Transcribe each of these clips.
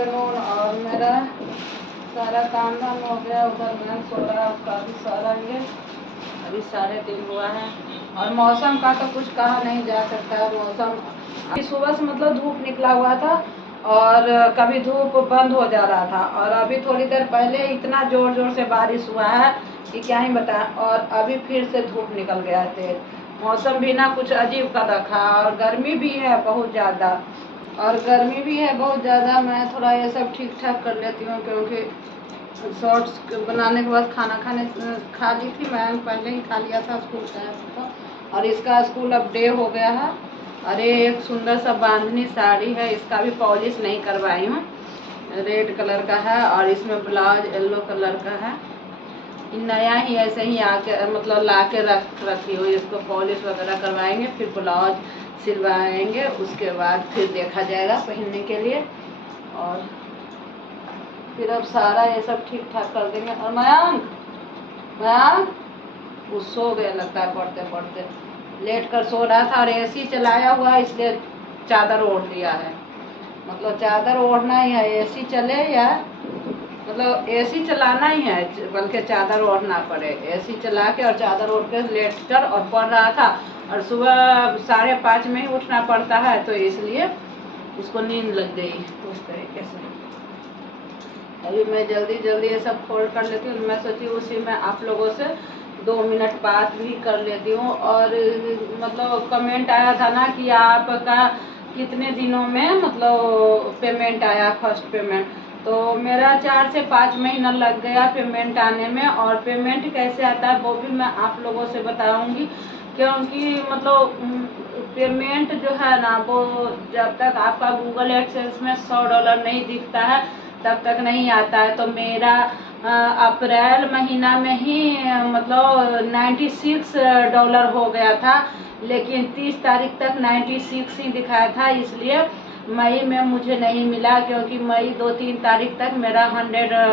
Afternoon. और मेरा सारा काम धाम हो गया, उधर मैं सो रहा है, उसका भी सो रहेंगे। अभी 3:30 हुआ है और मौसम का तो कुछ कहा नहीं जा सकता। मौसम अभी सुबह से मतलब धूप निकला हुआ था और कभी धूप बंद हो जा रहा था, और अभी थोड़ी देर पहले इतना जोर जोर से बारिश हुआ है कि क्या ही बताएं। और अभी फिर से धूप निकल गया तेज। मौसम भी ना कुछ अजीब कर रखा, और गर्मी भी है बहुत ज़्यादा, मैं थोड़ा ये सब ठीक ठाक कर लेती हूँ, क्योंकि शॉर्ट्स बनाने के बाद खाना खा ली थी मैं, पहले ही खा लिया था स्कूल टाइम का। और इसका स्कूल अब डे हो गया है। अरे एक सुंदर सा बांधनी साड़ी है, इसका भी पॉलिश नहीं करवाई हूँ। रेड कलर का है और इसमें ब्लाउज येलो कलर का है। नया ही ऐसे ही आके मतलब ला के रखी हुई। इसको पॉलिश वगैरह करवाएंगे, फिर ब्लाउज सिलवाएंगे, उसके बाद फिर देखा जाएगा पहनने के लिए। और फिर अब सारा ये सब ठीक ठाक कर देंगे। और मयांक वो सो गया लगता है, पढ़ते पढ़ते लेट कर सो रहा था। और एसी चलाया हुआ है, इसलिए चादर ओढ़ लिया है। मतलब चादर ओढ़ना ही है, एसी चले या मतलब एसी चलाना ही है, बल्कि चादर ओढ़ना पड़े। एसी चला के और चादर ओढ़ के लेट कर और पढ़ रहा था। और सुबह 5:30 में ही उठना पड़ता है, तो इसलिए उसको नींद लग गई। तो उस तरीके से अभी मैं जल्दी ये सब फोल्ड कर लेती हूँ। मैं सोची उसी में आप लोगों से 2 मिनट बात भी कर लेती हूँ। और मतलब कमेंट आया था ना कि आपका कितने दिनों में मतलब पेमेंट आया, फर्स्ट पेमेंट। तो मेरा 4 से 5 महीना लग गया पेमेंट आने में। और पेमेंट कैसे आता है वो भी मैं आप लोगों से बताऊंगी, क्योंकि मतलब पेमेंट जो है ना, वो जब तक आपका गूगल एडसेंस में $100 नहीं दिखता है तब तक नहीं आता है। तो मेरा अप्रैल महीना में ही मतलब $96 हो गया था, लेकिन 30 तारीख तक 96 ही दिखाया था। इसलिए मई में मुझे नहीं मिला, क्योंकि मई 2-3 तारीख तक मेरा 100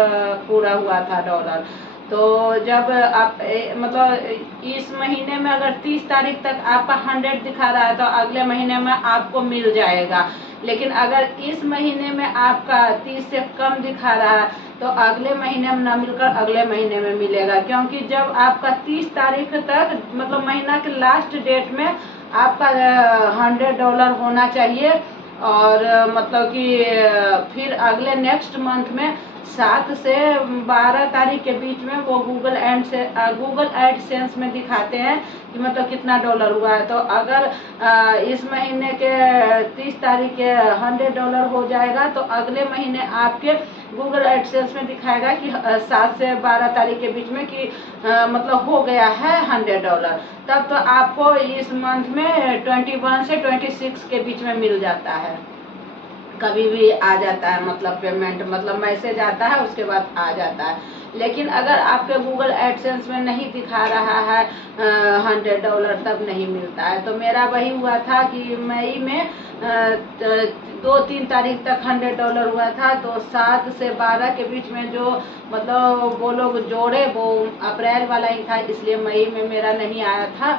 पूरा हुआ था डॉलर। तो जब आप मतलब इस महीने में अगर 30 तारीख तक आपका 100 दिखा रहा है तो अगले महीने में आपको मिल जाएगा। लेकिन अगर इस महीने में आपका 30 से कम दिखा रहा है तो अगले महीने में ना मिलकर अगले महीने में मिलेगा। क्योंकि जब आपका 30 तारीख तक मतलब महीना के लास्ट डेट में आपका $100 होना चाहिए। और मतलब कि फिर अगले नेक्स्ट मंथ में 7 से 12 तारीख के बीच में वो गूगल एडसेंस में दिखाते हैं कि मतलब कितना डॉलर हुआ है। तो अगर इस महीने के 30 तारीख के $100 हो जाएगा तो अगले महीने आपके गूगल एडसेंस में दिखाएगा कि 7 से 12 तारीख के बीच में कि मतलब हो गया है $100। तब तो आपको इस मंथ में 21 से 26 के बीच में मिल जाता है। कभी भी आ जाता है, मतलब पेमेंट मतलब मैसेज आता है उसके बाद आ जाता है। लेकिन अगर आपके गूगल एडसेंस में नहीं दिखा रहा है $100 तब नहीं मिलता है। तो मेरा वही हुआ था कि मई में 2-3 तारीख तक $100 हुआ था। तो 7 से 12 के बीच में जो मतलब वो लोग जोड़े वो अप्रैल वाला ही था, इसलिए मई में मेरा नहीं आया था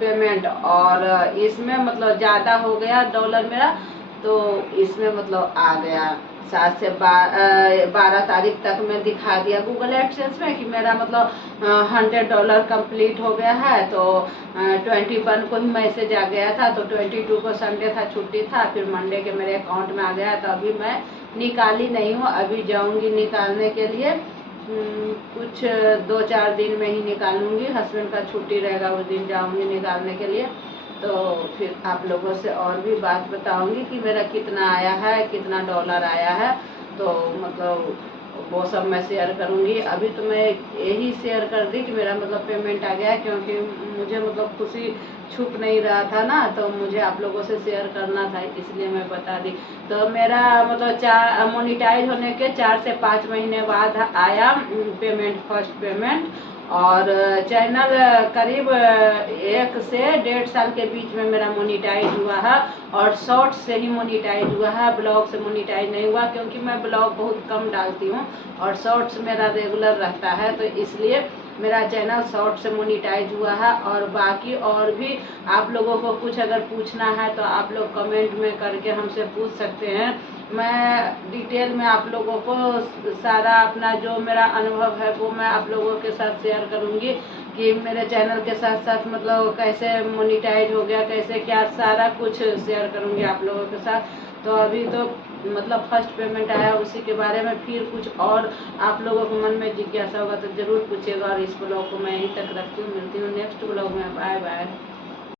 पेमेंट। और इसमें मतलब ज़्यादा हो गया डॉलर मेरा, तो इसमें मतलब आ गया 7 से 12 तारीख तक में दिखा दिया गूगल एडसेंस में कि मेरा मतलब $100 कंप्लीट हो गया है। तो 21 को ही मैसेज आ गया था। तो 22 को संडे था, छुट्टी था, फिर मंडे के मेरे अकाउंट में आ गया। तो अभी मैं निकाली नहीं हूँ, अभी जाऊँगी निकालने के लिए। कुछ 2-4 दिन में ही निकालूंगी। हस्बैंड का छुट्टी रहेगा उस दिन जाऊँगी निकालने के लिए। तो फिर आप लोगों से और भी बात बताऊंगी कि मेरा कितना आया है, कितना डॉलर आया है। तो मतलब वो सब मैं शेयर करूंगी। अभी तो मैं यही शेयर कर दी कि मेरा मतलब पेमेंट आ गया है, क्योंकि मुझे मतलब खुशी छुप नहीं रहा था ना, तो मुझे आप लोगों से शेयर करना था, इसलिए मैं बता दी। तो मेरा मतलब मोनिटाइज होने के 4 से 5 महीने बाद आया पेमेंट, फर्स्ट पेमेंट। और चैनल करीब 1 से 1.5 साल के बीच में मेरा मोनिटाइज हुआ है। और शॉर्ट से ही मोनिटाइज हुआ है, ब्लॉग से मोनिटाइज नहीं हुआ, क्योंकि मैं ब्लॉग बहुत कम डालती हूँ और शॉर्ट्स मेरा रेगुलर रहता है। तो इसलिए मेरा चैनल शॉर्ट से मोनिटाइज हुआ है। और बाकी और भी आप लोगों को कुछ अगर पूछना है तो आप लोग कमेंट में करके हमसे पूछ सकते हैं। मैं डिटेल में आप लोगों को सारा अपना जो मेरा अनुभव है वो मैं आप लोगों के साथ शेयर करूंगी कि मेरे चैनल के साथ साथ मतलब कैसे मोनिटाइज हो गया, कैसे क्या, सारा कुछ शेयर करूंगी आप लोगों के साथ। तो अभी तो मतलब फर्स्ट पेमेंट आया, उसी के बारे में फिर कुछ और आप लोगों को मन में जिज्ञासा होगा तो ज़रूर पूछिएगा। और इस ब्लॉग को मैं यहीं तक रखती हूँ, मिलती हूँ नेक्स्ट ब्लॉग में। Bye bye.